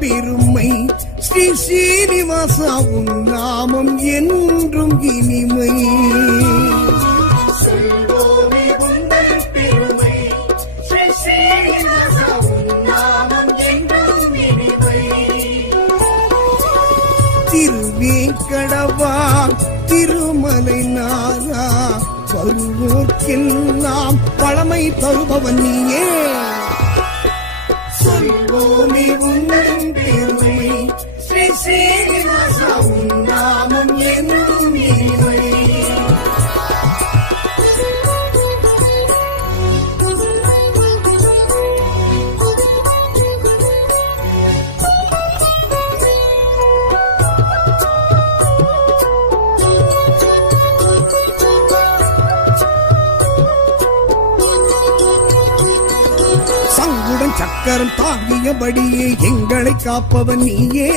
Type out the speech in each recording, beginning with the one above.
பெருமை ஸ்ரீ ஸ்ரீனிவாசா உன் நாமம் என்றும் இனிமை. திருவேங்கடவா திருமலை நாதா வருவோர்க்கெல்லாம் பழமை தருபவன் நீயே. சொல்வோமே உன்னும் பெருமை ஸ்ரீ ஸ்ரீனிவாசா உன் நாமம் என்றும் இனிமை. சங்குடன் சக்கரம் தாங்கியபடியே எங்களை காப்பவன் நீயே.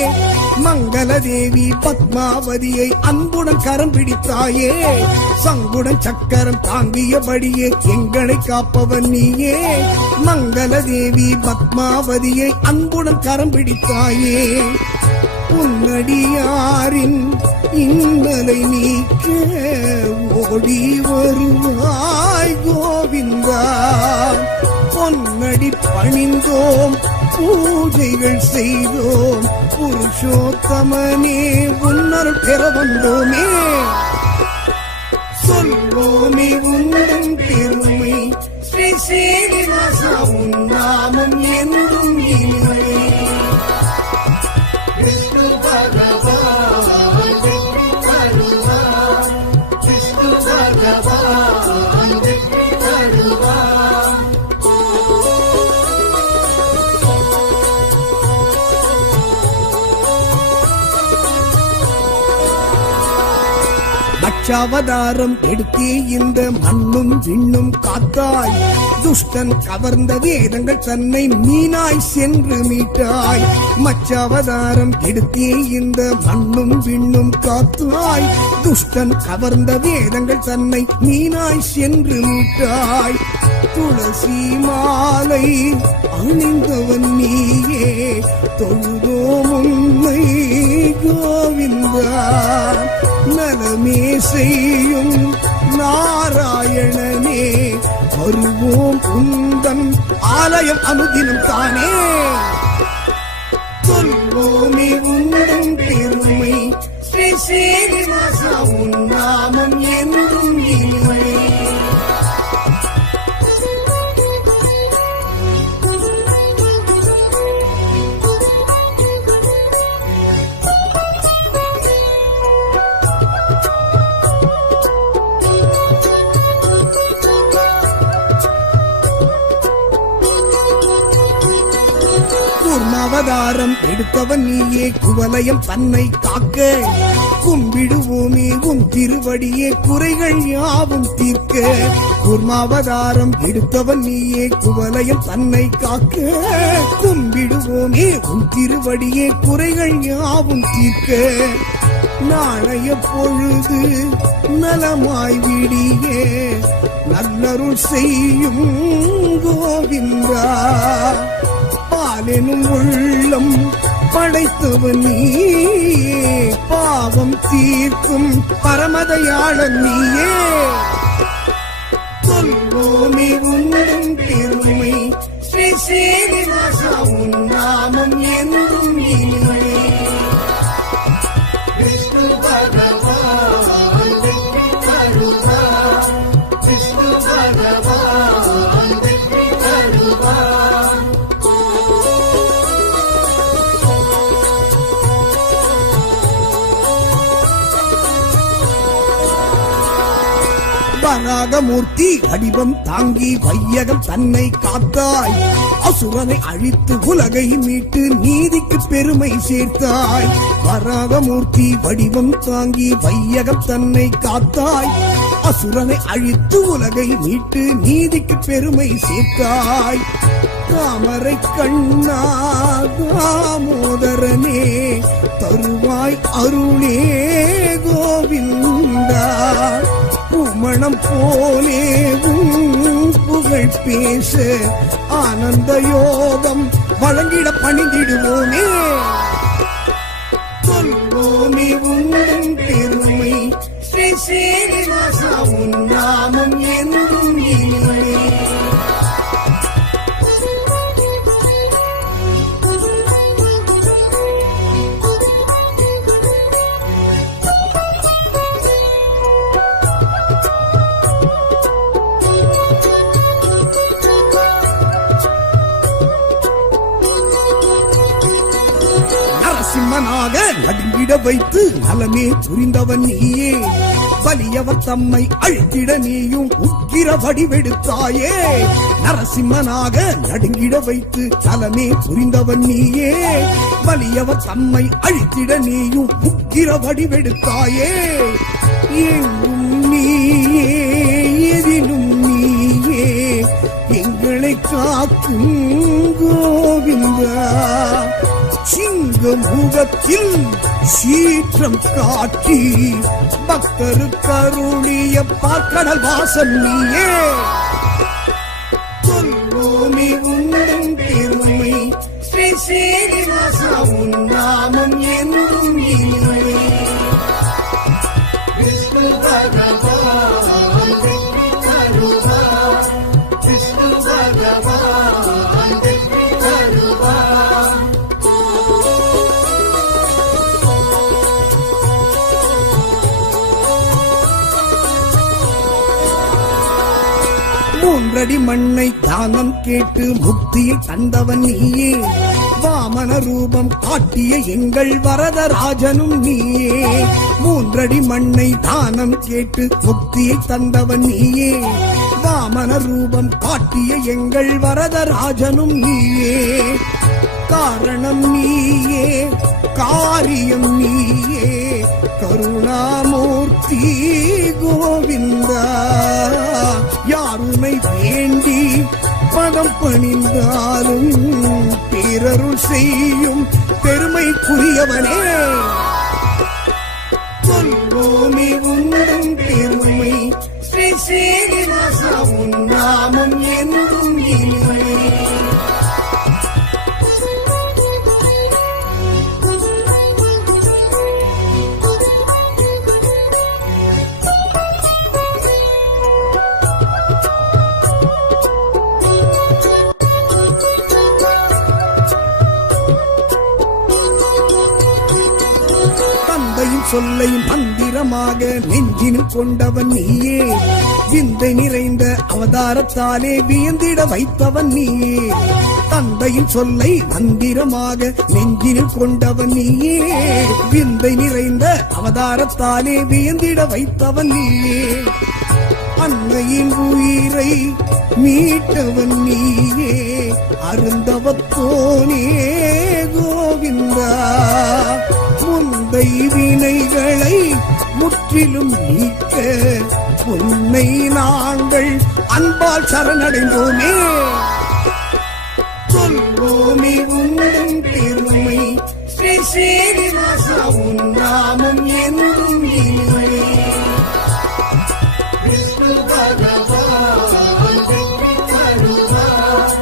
மங்கள தேவி பத்மாவதியை அன்புடன் கரம் பிடித்தாயே. சங்குடன் சக்கரம் தாங்கியபடியே எங்களை காப்பவன் நீயே. மங்கள தேவி பத்மாவதியை அன்புடன் கரம் பிடித்தாயே. உன்னடியாரின் இன்னலை நீக்க ஓடி வருவாய் கோவிந்தா. பொன்னடி பணிந்தோம் பூஜைகள் செய்தோம் புருஷோத்தமனே உன்னருள் பெற வந்தோமே. சொல்வோமே உந்தன் பெருமை ஸ்ரீ ஸ்ரீனிவாசா உன் நாமம் என்றும் இனிமை. விஷ்ணு பகவான் வெற்றி தருவான், விஷ்ணு பகவான் வெற்றி தருவான். லட்சாவதாரம் எடுத்தே இந்த மண்ணும் விண்ணும் காத்தாய். துஷ்டன் கவர்ந்த வேதங்கள் தன்னை மீனாய் சென்று மீட்டாய். மச்சாவதாரம் எடுத்தே இந்த மண்ணும் விண்ணும் காத்தாய். துஷ்டன் கவர்ந்த வேதங்கள் தன்னை மீனாய் சென்று மீட்டாய். துளசி மாலை அணிந்தவன் நீயே தொழுதோம் உன்னை கோவிந்தா. நலமே செய்யும் நாராயணனே வருவோம் உந்தன் ஆலயம் அனுதினம் தானே. சொல்வோமே உந்தன் பெருமை ஸ்ரீ ஸ்ரீனிவாசா உன் நாமம் என்றும் இனிமை. அவதாரம் எடுத்தவன் நீயே குவலயம் தன்னை காக்க. கும்பிடுவோமே உன் திருவடியே குறைகள் யாவும் தீர்க்க. கூர்மாவதாரம் எடுத்தவன் நீயே குவலயம் தன்னை காக்க. கும்பிடுவோமே உன் திருவடியே குறைகள் யாவும் தீர்க்க. நாளைய பொழுது நலமாய் விடியே நல்லருள் செய்யும் கோவிந்தா. பாலெனும் உள்ளம் படைத்தவன் நீயே பாவம் தீர்க்கும் பரமதயாளன் நீயே. சொல்வோமே உந்தன் பெருமை ஸ்ரீ ஸ்ரீனிவாசா உன் நாமம் என்றும் இனிமை. விஷ்ணு பகவான் வெற்றி தருவான், விஷ்ணு பகவான் வெற்றி தருவான். வராகமூர்த்தி வடிவம் தாங்கி வையகம் தன்னை காத்தாய். அசுரனை அழித்து உலகை மீட்டு நீதிக்கு பெருமை சேர்த்தாய். வராகமூர்த்தி வடிவம் தாங்கி வையகம் தன்னை காத்தாய். அசுரனை அழித்து உலகை மீட்டு நீதிக்கு பெருமை சேர்த்தாய். தாமரை கண்ணா தாமோதரனே தருவாய் அருளே கோவிந்தா. பூமணம் போலே புகழ் பேச ஆனந்த யோகம் வழங்கிட பணிந்திடுவோமே. சொல்வோமே உந்தன் பெருமை ஸ்ரீ சீனிவாசா, உன் நாமம் என்றும் இனிமே. நரசிம்மனாக நடுங்கிட வைத்து நலமே புரிந்தவன் நீயே. வலியவர் தம்மை அழித்திட நீயும் உக்கிர வடிவெடுத்தாயே. நரசிம்மனாக நடுங்கிட வைத்து நலமே புரிந்தவன் நீயே. வலியவர் தம்மை அழித்திட நீயும் உக்கிர வடிவெடுத்தாயே. எங்கும் நீயே, எதிலும் நீயே, எங்களை காக்கும் கோவிந்தா. சிங்க முகத்தில் சீற்றம் காட்டி பக்தரு கருளிய பார்க்கடல் வாசல் நீயே. சொல்வோமே உந்தன் பெருமை ஸ்ரீ சீனிவாசா, உன் நாமம் என்றும் இனிமே. விஷ்ணு பகவான் வெற்றி தருவார், விஷ்ணு பகவான் வெற்றி தருவார். மூன்றடி மண்ணை தானம் கேட்டு முக்தியை தந்தவன் நீயே. வாமன ரூபம் காட்டிய எங்கள் வரதராஜனும் நீயே. மூன்றடி மண்ணை தானம் கேட்டு முக்தியை தந்தவன் நீயே. வாமன ரூபம் காட்டிய எங்கள் வரதராஜனும் நீயே. காரணம் நீயே, காரியம் நீயே, கருணாமூர்த்தி கோவிந்தா. யாருமை வேண்டி பதம் பணிந்தாலும் பேரருள் செய்யும் பெருமைக்குரியவனே. சொல்வோமே உந்தன் பெருமை ஸ்ரீ சீனிவாசா, உன் நாமம் என்றும் இனிமே. சொல்லை மந்திரமாக நெஞ்சினு கொண்டவன் நீயே. விந்தை நிறைந்த அவதாரத்தாலே வியந்திட வைத்தவன் நீயே. தந்தையின் சொல்லை மந்திரமாக நெஞ்சினு கொண்டவன் நீயே. விந்தை நிறைந்த அவதாரத்தாலே வியந்திட வைத்தவன் நீயே. அன்னையின் உயிரை மீட்டவன் நீயே. அருந்தவத்தோனே கோவிந்தா. முந்தை வினைகளை முற்றிலும் நீக்க உன்னை நாங்கள் அன்பால் சரணடைந்தோமே. சொல்வோமே உந்தன் பெருமை ஸ்ரீ சீனிவாசா, உன் நாமம் என்றும் இனிமே. விஷ்ணு பகவான் வெற்றி தருவார்,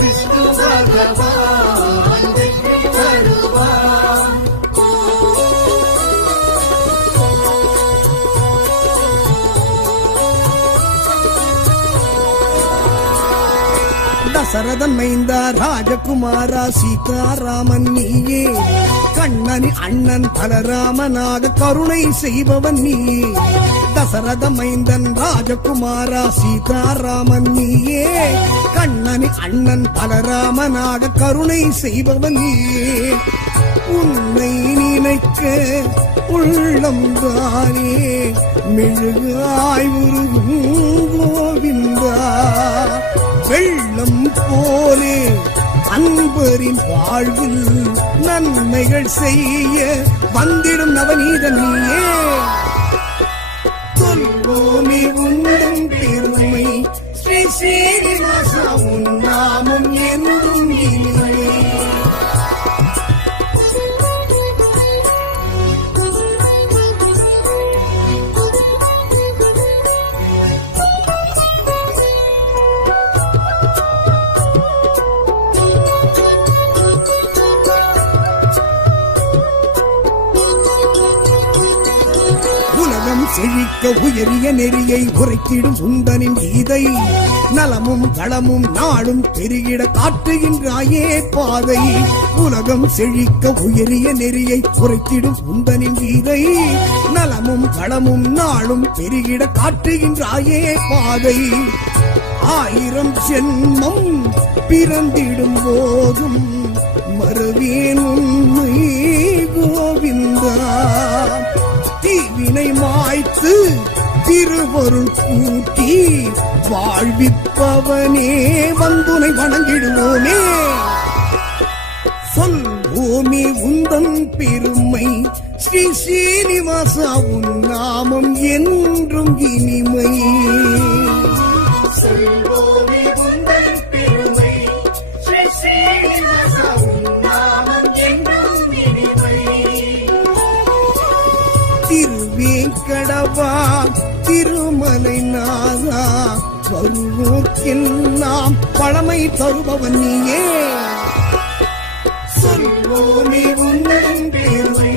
விஷ்ணு பகவான் வெற்றி தருவார். தசரதன் மைந்தா ராஜகுமாரா சீதாராமன் நீயே. கண்ணனி அண்ணன் பலராமனாக கருணை செய்பவன் நீயே. தசரத மைந்தன் ராஜகுமாரா சீதாராமன் நீயே. கண்ணனி அண்ணன் பலராமனாக கருணை செய்பவன் நீயே. உன்னை நினைக்க உள்ளம் தானே மெழுகாய் உருகும் கோவிந்தா. வெள்ளம் போலே அன்பரின் வாழ்வில் நன்மைகள் செய்ய வந்திடும் நவநீதன் நீயே. சொல்வோமே உந்தன் பெருமை ஸ்ரீ சீனிவாசா, உன் நாமம் என்றும் இனிமே. செழிக்க உயரிய நெறியை உரைத்திடும் உந்தனின் கீதை நலமும் களமும் நாளும் பெருகிட காட்டுகின்றாயே பாதை உலகம் செழிக்க உயரிய நெறியை உரைத்திடும் உந்தனின் கீதை நலமும் களமும் நாளும் பெருகிட காட்டுகின்றாயே பாதை 1000 ஜென்மம் பிறந்திடும் போதும் மறவேன் உன்னை கோவிந்தா தீவினை மாய்த்து திருவருள் கூட்டி வாழ்விப்பவனே வந்துனை வணங்கிடுவோமே சொல்வோமே உந்தன் பெருமை ஸ்ரீ ஸ்ரீனிவாசா உன் நாமம் என்றும் இனிமை சொல்வோமே உந்தன் பெருமை ஸ்ரீ ஸ்ரீனிவாசா உன் நாமம் என்றும் இனிமை திருவேங்கடவா திருமலை நாதா வருவோர்க்கெல்லாம் பழமை தருபவன் நீயே சொல்வோமே உந்தன் பெருமை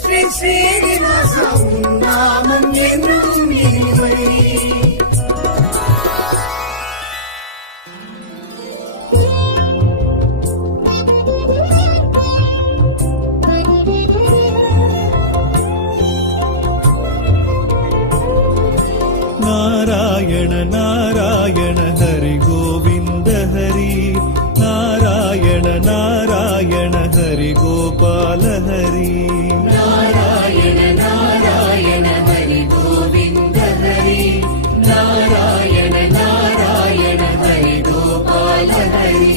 ஸ்ரீ ஸ்ரீனிவாசா உன் நாமம் என்றும் இனிமை நாராயண நாராயண ஹரி கோவிந்த ஹரி நாராயண நாராயண ஹரி கோபால ஹரி நாராயண நாராயண ஹரி கோவிந்த ஹரி நாராயண நாராயண ஹரி கோபால ஹரி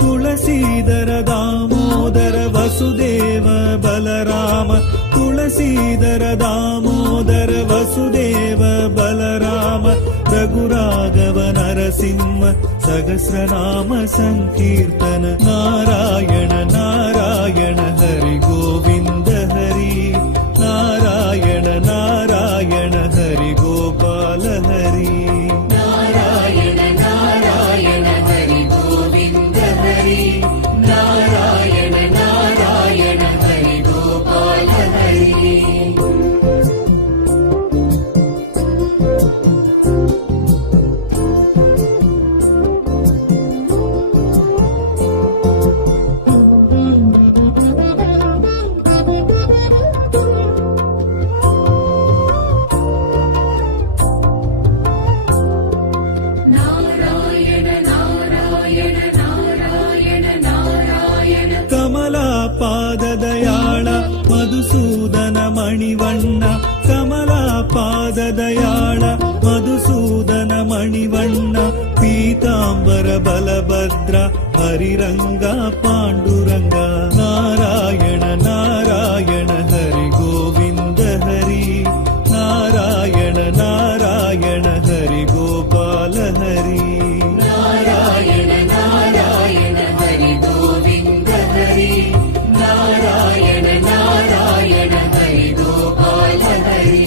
ತುಳಸೀಧರ ದಾಮೋದರ ವಸುದೇವ ಬಲರಾಮ ತುಳಸೀಧರ ದಾಮೋದರ ವಸುದೇವ ಬಲರಾಮ ರಘುರಾಘವ ನರಸಿಂಹ ಸಹಸ್ರನಾಮ ಸಂಕೀರ್ತನ ನಾರಾಯಣ ನಾರಾಯಣ ಹರಿ ಗೋವಿಂದ ಹರಿ ನಾರಾಯಣ ನಾರಾಯಣ ಹರಿ ಗೋಪಾಲ ಹರಿ நாராயண நாராயண ஹரி கோவிந்த ஹரி நாராயண நாராயண ஹரி கோபால ஹரி நாராயண நாராயண நாராயண நாராயண ಕಮಲಾ ಪಾದದಯಾಳ ಮಧುಸೂದನ ಮಣಿವಣ್ಣ ಕಮಲಾ ಪಾದದಯಾಳ ಮಧುಸೂದನ ಮಣಿವಣ್ಣ ಪೀತಾಂಬರ ಬಲಭದ್ರ ಹರಿರಂಗ ಪಾಂಡುರಂಗ ನಾರಾಯಣ ನಾರಾಯಣ ಹರಿ ಗೋವಿಂದ ಹರಿ ನಾರಾಯಣ ನಾರಾಯಣ ಹರಿ ಗೋಪಾಲ ಹರಿ நாராயண நாராயண ஹரி கோவிந்த ஹரி நாராயண நாராயண ஹரி கோபால ஹரி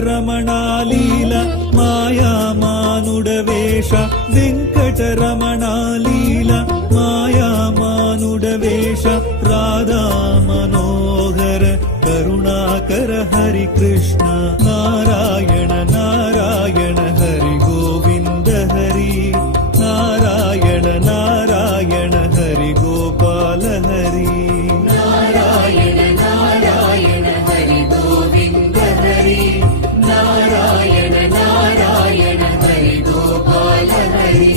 వెంకటరమణాలీల మాయామానుడవేష వెంకటరమణాలీల మాయామానుడవేష రాధా మనోహర కరుణాకర హరి కృష్ణ నారాయణ నారాయణ హరి గోవింద హరి నారాయణ నారాయణ హరి గోపాల హరి நாராயண நாராயண ஹரி கோவிந்த ஹரி நாராயண நாராயண ஹரி கோபால ஹரி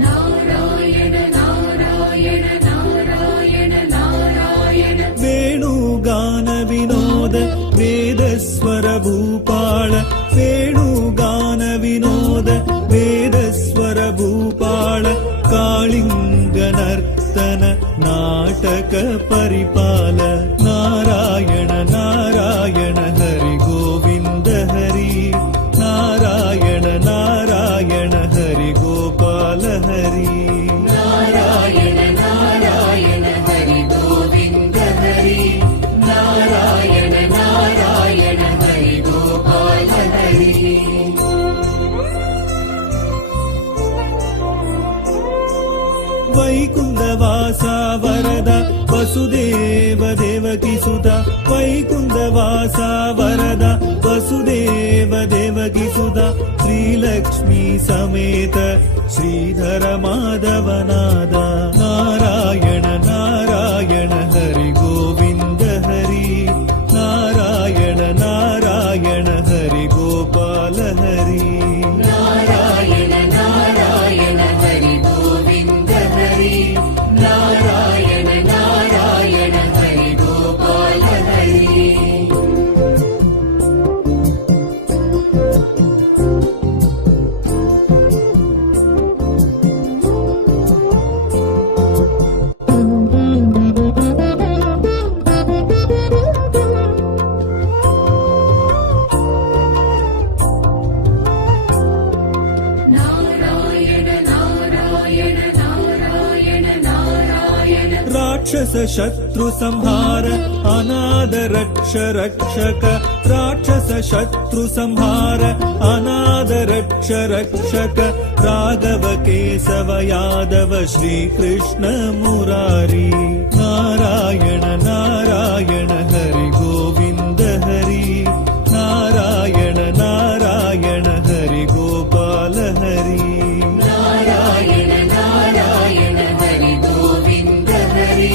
நாராயண நாராயண நாராயண நாராயண ವೇಣುಗಾನ ವಿನೋದ ವೇದಸ್ವರ ಭೂಪಾಳ ವೇಣುಗಾನ ವಿನೋದ ವೇದಸ್ವರ ಭೂಪಾಳ ಕಾಳಿಂಗ ನರ್ತನ ನಾಟಕ ಪರಿಪಾಲ ನಾರಾಯಣ ನಾರಾಯಣ वैकुण्ठवासा वरद वसुदेव देवकी सुता वैकुण्ठवासा वरद वसुदेव देवकी सुता श्रीलक्ष्मी समेत श्रीधर माधवनाद नारायण नारायण हरि गोविन्द हरि नारायण नारायण हरि गोपाल हरि नारायण नारायण हरि गोविन्द हरि नारायण नारायण हरि गोपाल हरि नारायण नारायण नारायण नारायण राक्षस शत्रु संहार अनाद रक्ष रक्षक राक्षस शत्रु संहार अनाद रक्ष रक्षक राघव केशव यादव श्री कृष्ण मुरारी नारायण नारायण हरि गोविन्द हरि नारायण नारायण हरि गोपाल हरि नारायण नारायण हरि गोविन्द हरि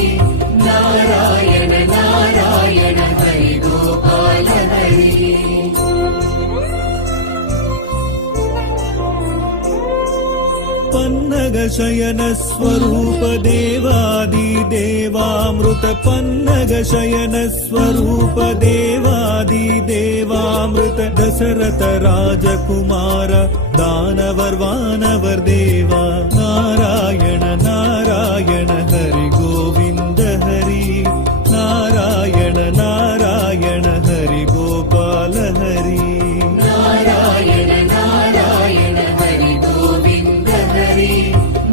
नारायण नारायण हरि गोपाल हरि पन्नग शयन स्वरूप देवादि देवामृत पन्नग शयन स्वरूप देवादि देवामृत दशरथ राजकुमार दानवर वानवर देवा नारायण नारायण हरि गोविन्द हरि नारायण नारायण हरि गोपाल हरि नारायण नारायण हरि गोविन्द हरि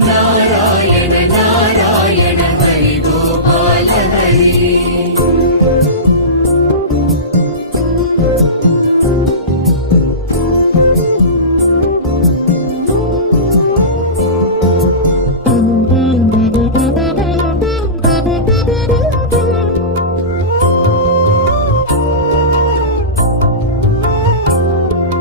नारायण नारायण हरि गोपाल हरि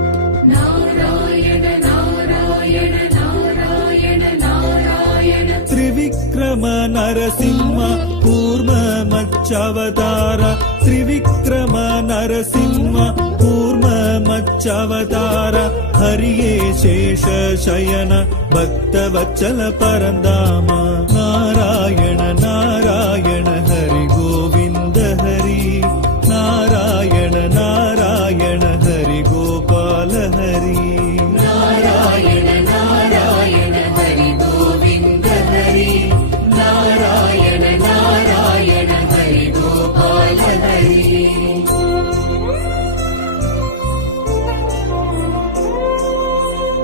नारायण नारायण नारायण नारायण त्रिविक्रम नरसिंह कूर्म मच्चावतार त्रिविक्रम नरसिंह कूर्म मच्चावतार हरिये शेष शयन भक्तवत्सल परन्दाम नारायण नारायण हरि गोविन्द हरि नारायण नारायण हरि गोपाल हरि नारायण नारायण हरि गोविन्द हरि नारायण नारायण हरि गोपाल हरि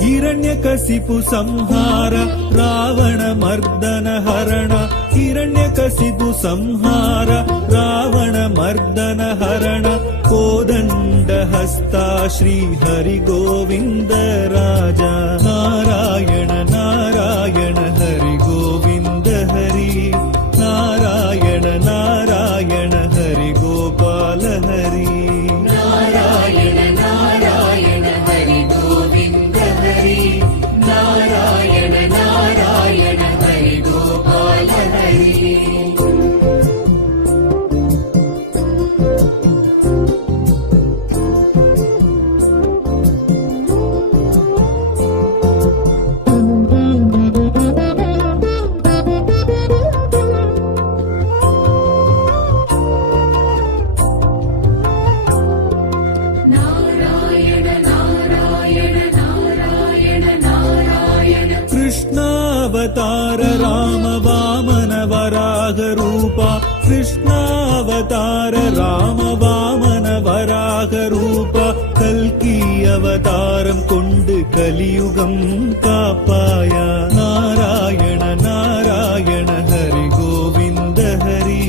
हिरण्यकशिपु संहार रावण मर्दन हरण हिरण्यकशिपु संहार रावण मर्दन हरण कोदण्ड हस्ता श्री हरि गोविन्द राजा नारायण नारायण हरि गोविन्द हरि नारायण नारायण हरि गोपाल हरि नारायण नारायण हरि गोविन्द हरि नारायण नारायण हरि गोपाल हरि नारायण नारायण नारायण नारायण कृष्णावतार राम वामन वराह रूपा कृष्णावतार राम वामन वराह रूपा कल्कि अवतारम कोंडु कलियुगम कापाया नारायण नारायण हरि गोविन्द हरि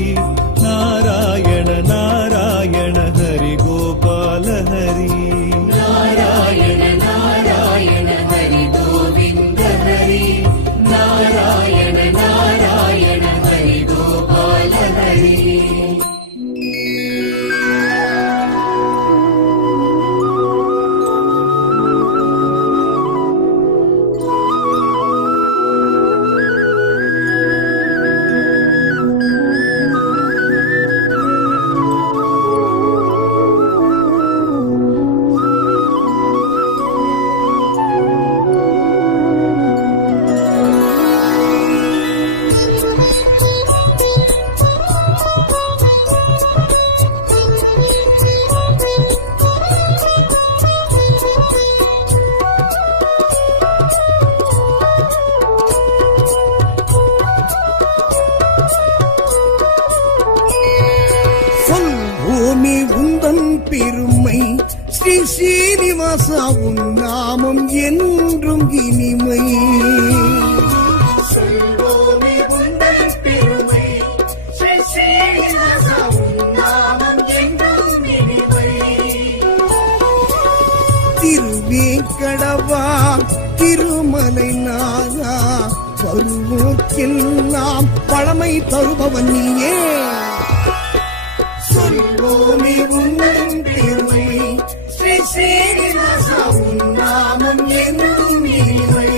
नारायण नारायण हरि गोपाल हरि नारायण नारायण हरि गोविन्द हरि नारायण नारायण ஸ்ரீனிவாசா உன் நாமம் என்றும் இனிமை. சொல்வோமே உந்தன் பெருமை, ஸ்ரீ ஸ்ரீனிவாசா உன் நாமம் என்றும் இனிமை. திருவேங்கடவா திருமலை நாதா வருவோர்க்கெல்லாம் பழமை தருபவன் நீயே. சொல்வோமே உந்தன் பெருமை, ஸ்ரீ ஸ்ரீனிவாசா உன் நாமம் என்றும் இனிமை.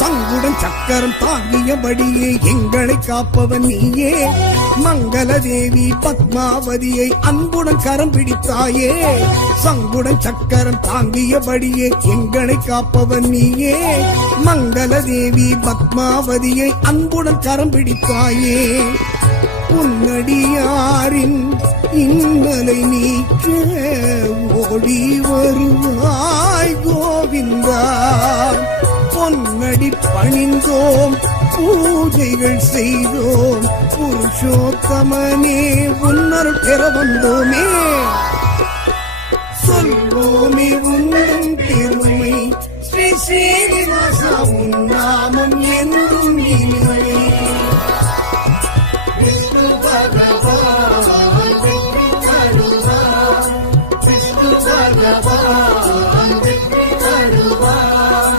சங்குடன் சக்கரம் தாங்கியபடியே எங்களை காப்பவன் நீயே. மங்கள தேவி பத்மாவதியை அன்புடன் கரம் பிடித்தாயே. சங்குடன் சக்கரம் தாங்கியபடியே எங்களை காப்பவன் நீயே. மங்கள தேவி பத்மாவதியை அன்புடன் கரம் பிடித்தாயே. உன்னடியாரின் இன்னலை நீக்க ஓடி வருவாய் கோவிந்தா. பொன்னடி பணிந்தோம் பூஜைகள் செய்தோம் புருஷோத்தமனே உன்னருள் பெற வந்தோமே. சொல்வோமே உந்தன் பெருமை, ஸ்ரீ ஸ்ரீனிவாசா உன் நாமம் என்றும் இனிமை. விஷ்ணு பகவான் வெற்றி தருவார், விஷ்ணு பகவான் வெற்றி தருவார்.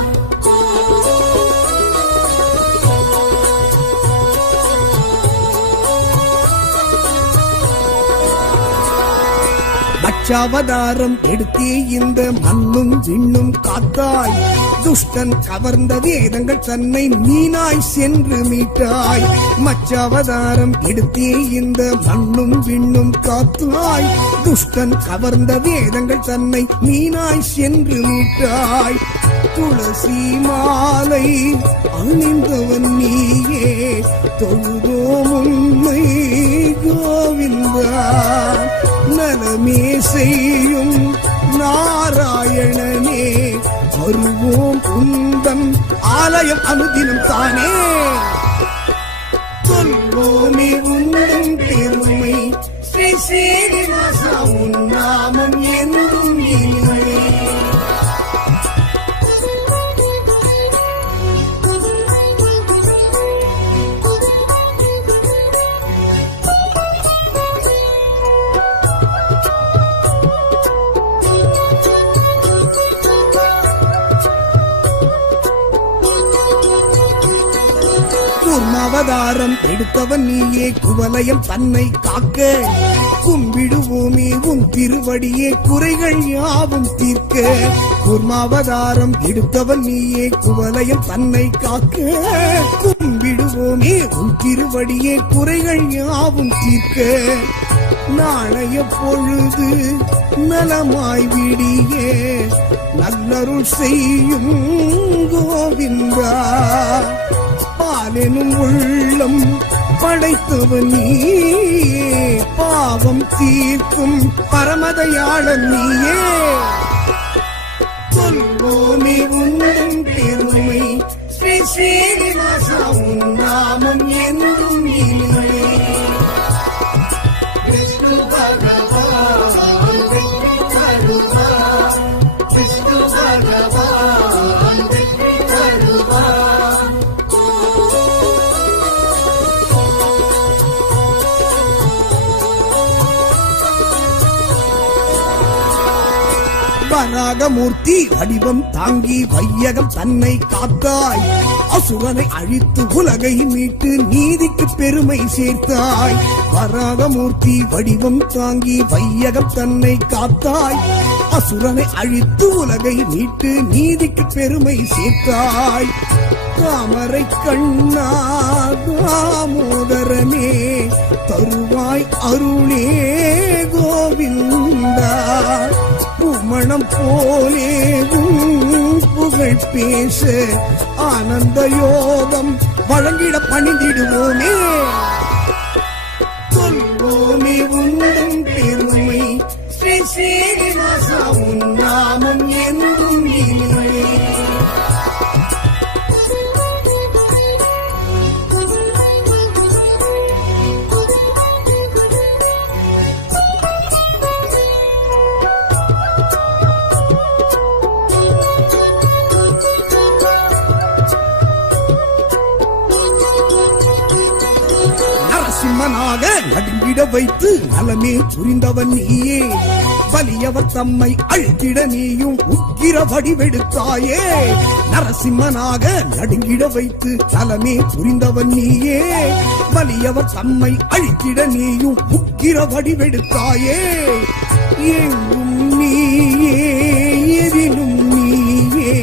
அச்சாவதாரம் எடுத்தே இந்த மண்ணும் விண்ணும் காத்தாய். துஷ்டன் கவர்ந்த வேதங்கள் தன்னை மீனாய் சென்று மீட்டாய். மச்சாவதாரம் எடுத்தே இந்த மண்ணும் விண்ணும் காத்தாய். துஷ்டன் கவர்ந்த வேதங்கள் தன்னை மீனாய் சென்று மீட்டாய். துளசி மாலை அணிந்தவன் நீயே தொழுதோம் உன்னை கோவிந்தா. நலமே செய்யும் நாராயணனே வருவோம் உந்தன் ஆலயம் அனுதினம் தானே. சொல்வோமே உந்தன் பெருமை, ஸ்ரீ ஸ்ரீனிவாசா உன் நாமம் என்றும் இனிமை. கூர்மாவதாரம் எடுத்தவன் நீயே குவலயம் தன்னை காக்க. கும்பிடுவோமே உன் திருவடியே குறைகள் யாவும் தீர்க்க. கூர்மாவதாரம் எடுத்தவன் நீயே குவலயம் தன்னை காக்க. கும்பிடுவோமே உன் திருவடியே குறைகள் யாவும் தீர்க்க. நாளைய பொழுது நலமாய் விடியே நல்லருள் செய்யும் கோவிந்தா. பாலெனும் உள்ளம் படைத்தவன் நீயே பாவம் தீர்க்கும் பரமதயாளன் நீயே. சொல்வோமே உந்தன் பெருமை, ஸ்ரீ ஸ்ரீனிவாசா உன் நாமம் என்றும் இனிமை. விஷ்ணு பகவான் வெற்றி தருவார், விஷ்ணு பகவான் வெற்றி தருவார். வராகமூர்த்தி வடிவம் தாங்கி வையகம் தன்னை காத்தாய். அசுரனை அழித்து உலகை மீட்டு நீதிக்கு பெருமை சேர்த்தாய். வராகமூர்த்தி வடிவம் தாங்கி வையகம் தன்னை காத்தாய். அசுரனை அழித்து உலகை மீட்டு நீதிக்கு பெருமை சேர்த்தாய். தாமரை கண்ணா தாமோதரனே தருவாய் அருளே கோவிந்தா. பூமணம் போலே புகழ் பேச ஆனந்த யோகம் வழங்கிட பணிந்திடுவோமே. சொல்வோம் சொல்வோமே உந்தன் பெருமை ஸ்ரீ ஸ்ரீனிவாசா உன் நாமம் என்றும் இனிமை. நரசிம்மனாக நடுங்கிட வைத்து நலமே புரிந்தவன் நீயே, வலியவர் தம்மை அழித்திட நீயும் உக்கிர வடிவெடுத்தாயே. நரசிம்மனாக நடுங்கிட வைத்து நலமே புரிந்தவன் நீயே, வலியவர் தம்மை அழித்திட நீயும் உக்கிர வடிவெடுத்தாயே. எங்கும் நீயே எதிலும் நீயே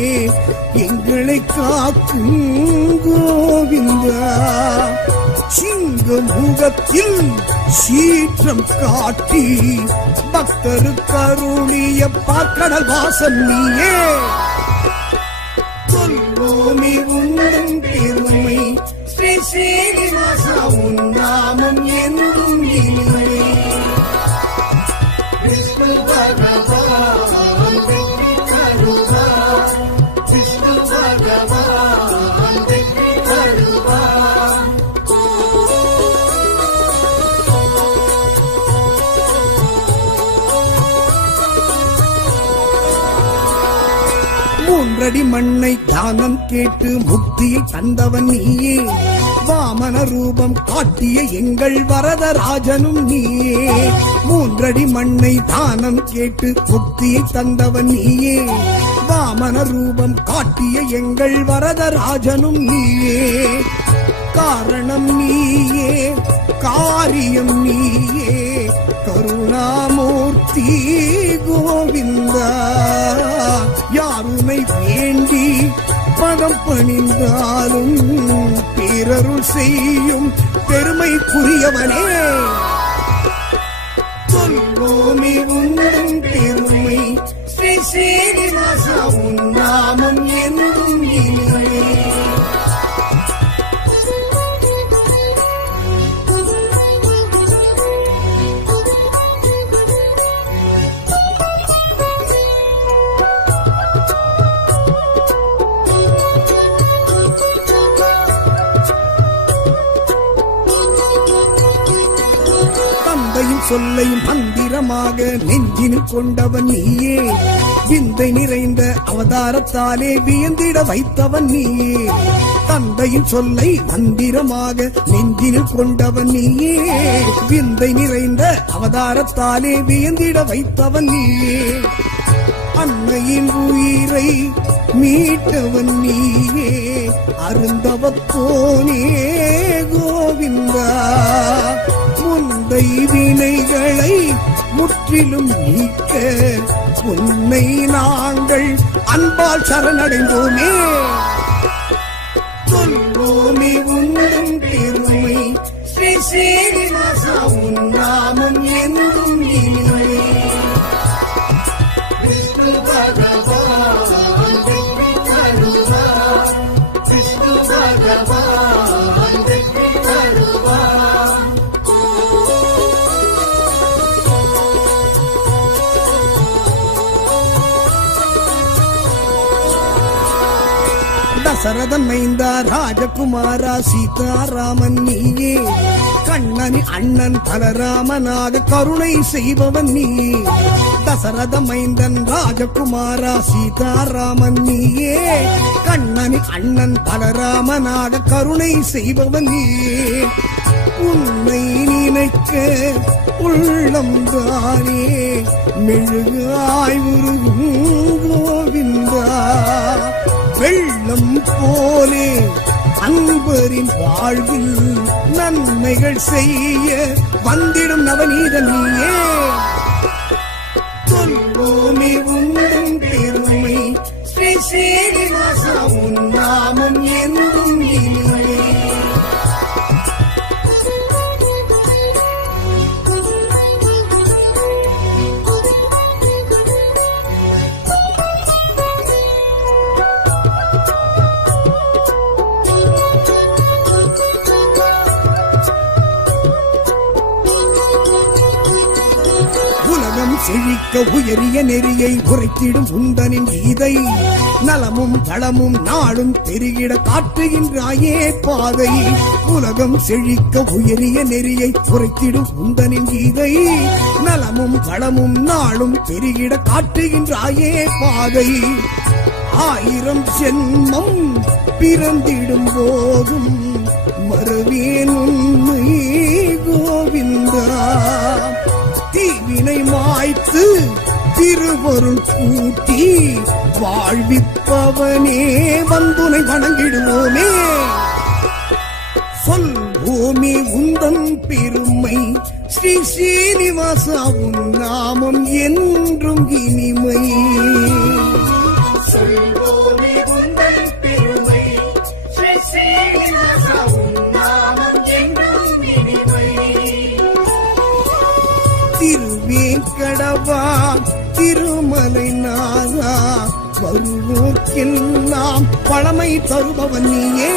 எங்களை காக்கும் கோவிந்தா. சிங்க முகத்தில் சீற்றம் காட்டி பக்தரு கருளிய பாக்கடல் வாசன் நீயே. சொல்வோமே உந்தன் பெருமை ஸ்ரீ ஸ்ரீனிவாசா உன் நாமம் என்றும் இனிமை. விஷ்ணு பகவான் வெற்றி தருவார், விஷ்ணு பகவான் வெற்றி தருவார். மூன்றடி மண்ணை தானம் கேட்டு முக்தியை தந்தவன் நீயே, வாமன ரூபம் காட்டிய எங்கள் வரதராஜனும் நீயே. மூன்றடி மண்ணை தானம் கேட்டு முக்தியை தந்தவன் நீயே, வாமன ரூபம் காட்டிய எங்கள் வரதராஜனும் நீயே. காரணம் நீயே காரியம் நீயே கருணாமூர்த்தி கோவிந்தா. யாருமை வேண்டி பதம் பணிந்தாலும் பிறருள் செய்யும் பெருமைக்குரியவனே. சொல்வோமே உந்தன் பெருமை ஸ்ரீ ஸ்ரீனிவாசா உன் நாமம் என்றும் இனிமை. சொல்லையும் மந்திரமாக நெஞ்சினில் கொண்டவன் நீயே, விந்தை நிறைந்த அவதாரத்தாலே வியந்திட வைத்தவன் நீயே. தந்தையின் சொல்லை மந்திரமாக நெஞ்சினில் கொண்டவன் நீயே, விந்தை நிறைந்த அவதாரத்தாலே வியந்திட வைத்தவன் நீயே. அன்னையின் உயிரை மீட்டவன் நீயே, அருந்தவத்தோனே கோவிந்தா. முந்தை வினைகளை முற்றிலும் நீக்க உன்னை நாங்கள் அன்பால் சரணடைந்தோமே. சொல்வோமே உந்தன் பெருமை ஸ்ரீ ஸ்ரீனிவாசா உன் நாமம் என்றும் இனிமை. விஷ்ணு பகவான் வெற்றி தருவார், விஷ்ணு பகவான் வெற்றி தருவார். தசரதன் மைந்தா ராஜகுமாரா சீதாராமன் நீயே, கண்ணனின் அண்ணன் பலராமனாக கருணை செய்பவன் நீயே. தசரத மைந்தன் ராஜகுமாரா சீதாராமன் நீயே, கண்ணனின் அண்ணன் பலராமனாக கருணை செய்பவன் நீயே. உன்னை நினைக்க உள்ளம் தானே மெழுகாய் உருகும் கோவிந்தா. வெள்ளம் போலே அன்பரின் வாழ்வில் நன்மைகள் செய்ய வந்திடும் நவநீதன் நீயே. சொல்வோமே உந்தன் பெருமை ஸ்ரீ ஸ்ரீனிவாசா உன் நாமம் என்றும் இனிமை. செழிக்க உயரிய நெறியை உரைத்திடும் உந்தனின் கீதை நலமும் வளமும் நாளும் பெருகிட காட்டுகின்றாயே பாதை உலகம் செழிக்க உயரிய நெறியை உரைத்திடும் உந்தனின் கீதை நலமும் வளமும் நாளும் பெருகிட காட்டுகின்றாயே பாதை 1000 ஜென்மம் பிறந்திடும் போதும் மறவேன் உண்மை கோவிந்தா தீவினை மாய்த்து திருவருள் கூட்டி வாழ்விப்பவனே வந்துனை வணங்கிடுவோமே சொல்வோமே உந்தன் பெருமை ஸ்ரீ ஸ்ரீனிவாசா உன் நாமம் என்றும் இனிமை சொல்வோமே உந்தன் பெருமை ஸ்ரீ ஸ்ரீனிவாசா உன் நாமம் என்றும் இனிமை திருவேங்கடவா திருமலை நாதா வருவோர்க்கெல்லாம் பழமை தருபவன் நீயே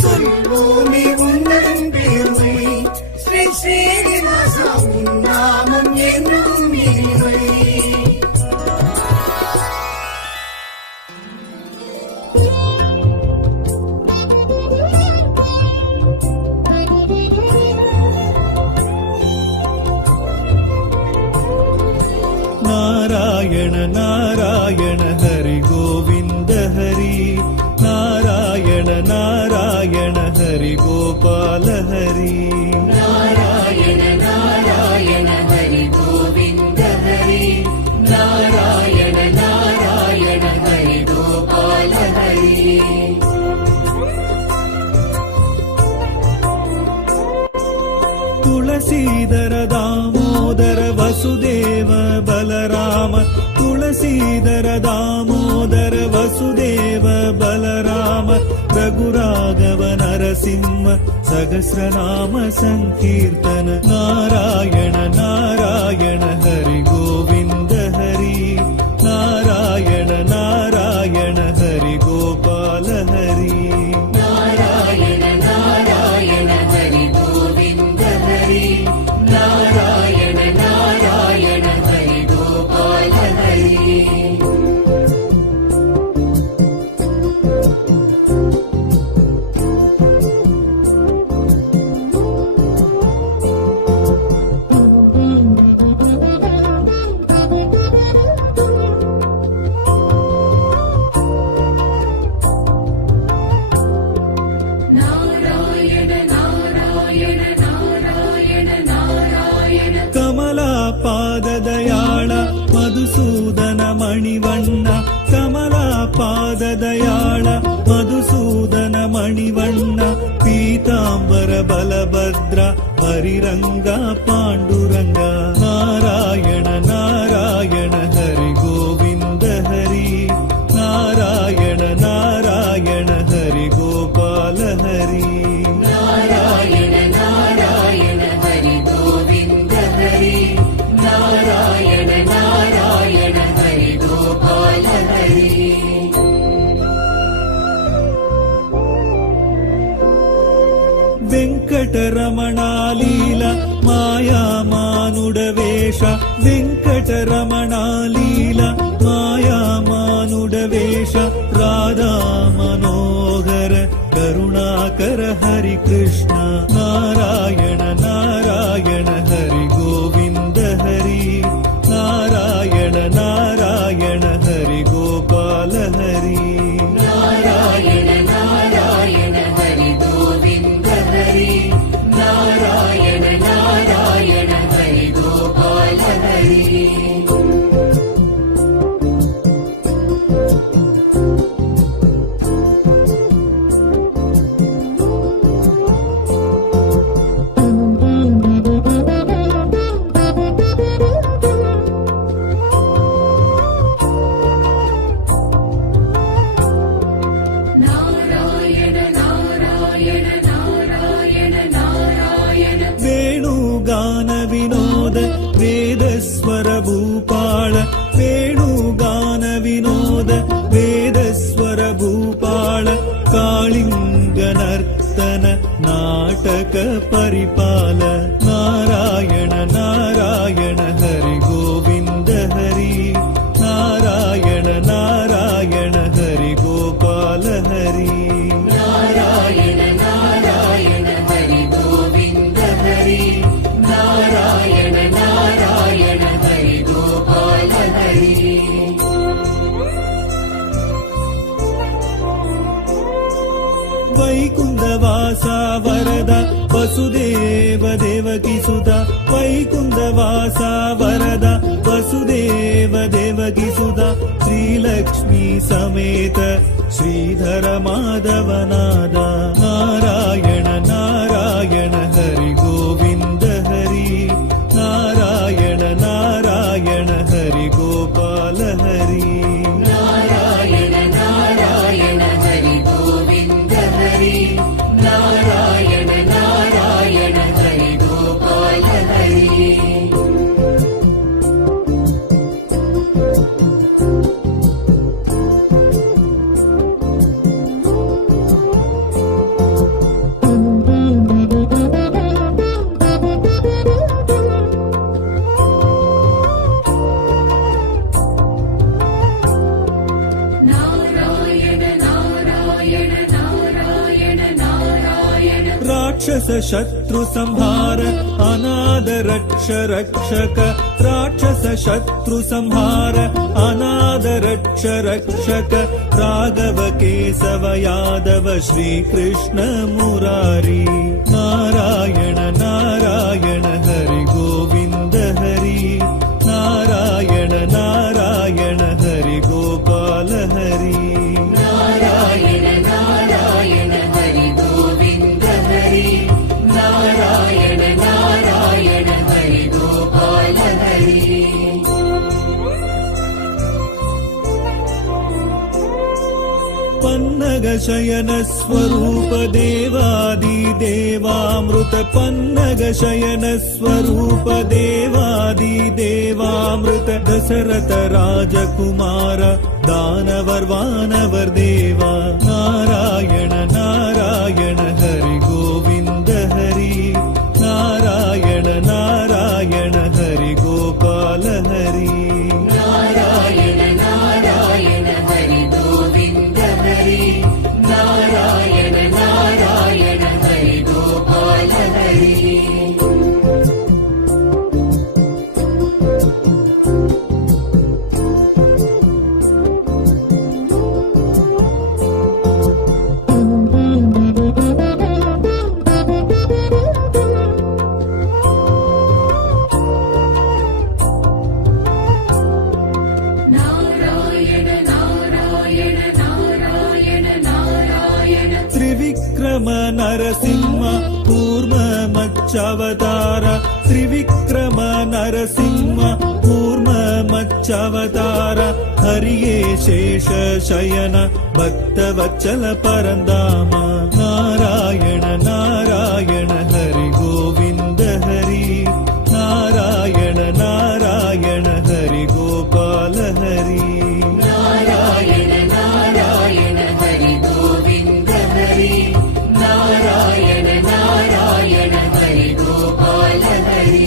சொல்வோமே உந்தன் பெருமை ஸ்ரீ ஸ்ரீனிவாசா உன் நாமம் என்றும் இனிமை नारायण नारायण हरि गोविन्द हरि नारायण नारायण हरि गोपाल हरि नारायण नारायण हरि गोविन्द हरि नारायण नारायण हरि गोपाल हरि तुलसीधर दामोदर वसुदेव बलराम तुलसीधर दामोदर वसुदेव बलराम रघुराघव नरसिंह सहस्रनाम संकीर्तन नारायण नारायण हरि गोविन्द हरि नारायण नारायण हरि गोपाल हरि नारायण नारायण हरि गोविन्द हरि नारायण नारायण हरि गोपाल हरि नारायण नारायण नारायण नारायण कमला पाददयाळ मधुसूदन मणिवण्ण कमला पाददयाळ मधुसूदन मणिवण्ण पीताम्बर बलभद्र हरिरङ्ग पाण्डुरङ्ग नारायण नारायण हरि गोविन्द हरि नारायण नारायण हरि गोपाल हरि नारायण नारायण हरि गोविन्द हरि नारायण नारायण हरि गोपाल हरि వెంకటరమణాలీల మాయామానుడవేష వెంకటరమణాలీల మాయామానుడవేష రాధా మనోహర కరుణాకర హరి కృష్ణ నారాయణ నారాయణ హరి గోవింద హరి నారాయణ నారాయణ హరి గోపాల హరి नारायण नारायण हरि गोविन्द हरि नारायण नारायण हरि गोपाल हरि नारायण नारायण नारायण नारायण वेणुगान विनोद वेदस्वर भूपाळ वेणुगान विनोद वेदस्वर भूपाळ कालिंग नर्तन नाटक परिपाल नारायण नारायण வைகுந்தவாசா வரதா வசுதேவ தேவகி சுதா வைகுந்தவாசா வரதா வசுதேவ தேவகி சுதா ஸ்ரீலக்ஷ்மி சமேத ஸ்ரீதர மாதவநாதா நாராயண நாராயண ஹரி கோவிந்த ஹரி நாராயண நாராயண ஹரி கோபால ஹரி நாராயண நாராயண ஹரி கோவிந்த ஹரி நாராயண நாராயண ஹரி கோபால ஹரி राक्षस शत्रु संहार अनाद रक्ष रक्षक राक्षस शत्रु संहार अनाद रक्ष रक्षक राघव केशव यादव श्री कृष्ण मुरारी नारायण नारायण हरि गोविंद हरि नारायण नारायण हरि गोपाल हरि नारायण नारायण हरि गोविन्द हरि नारायण नारायण हरि गोपाल हरि पन्नग शयन स्वरूप देवादि देवामृत पन्नग शयन स्वरूप देवादि देवामृत दशरथ राजकुमार दानवर वानवर देवा नारायण नारायण हरि गोविंद हरि नारायण नारायण हरि गोपाल हरि नारायण नारायण हरि गोविन्द हरि नारायण नारायण हरि गोपाल हरि नारायण नारायण नारायण नारायण त्रिविक्रम नरसिंह कूर्म मच्चावतार त्रिविक्रम नरसिंह कूर्म मच्चावतार हरिये शेष शयन भक्तवत्सल परन्दाम नारायण नारायण हरि गोविन्द हरि नारायण नारायण हरि गोपाल हरि नारायण नारायण हरि गोविन्द हरि नारायण नारायण हरि गोपाल हरि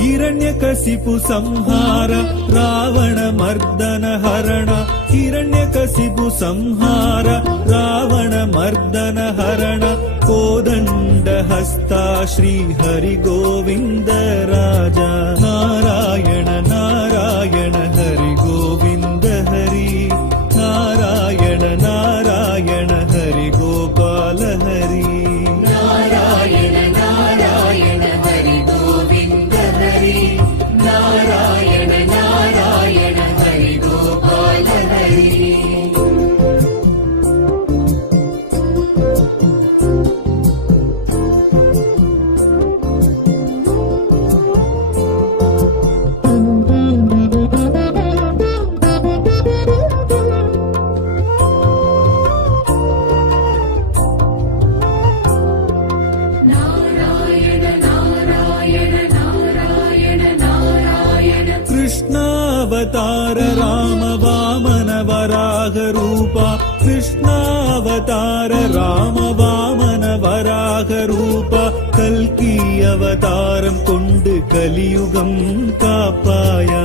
हिरण्यकशिपु संहार रावण मर्दन हरण हिरण्यकशिपु संहार रावण मर्दन हरण कोदंड हस्ता श्री हरि गोविंद राजा नारायण नारायण हरि गोविंद हरि नारायण नारायण हरि गोपाल हरि नारायण नारायण हरि गोविन्द हरि नारायण नारायण हरि गोपाल हरि नारायण नारायण नारायण नारायण कृष्णावतार राम वामन वराह रूपा कृष्णावतार राम वामन वराह रूपा कल्कि அவதாரம் கொண்டு கலியுகம் காப்பாயா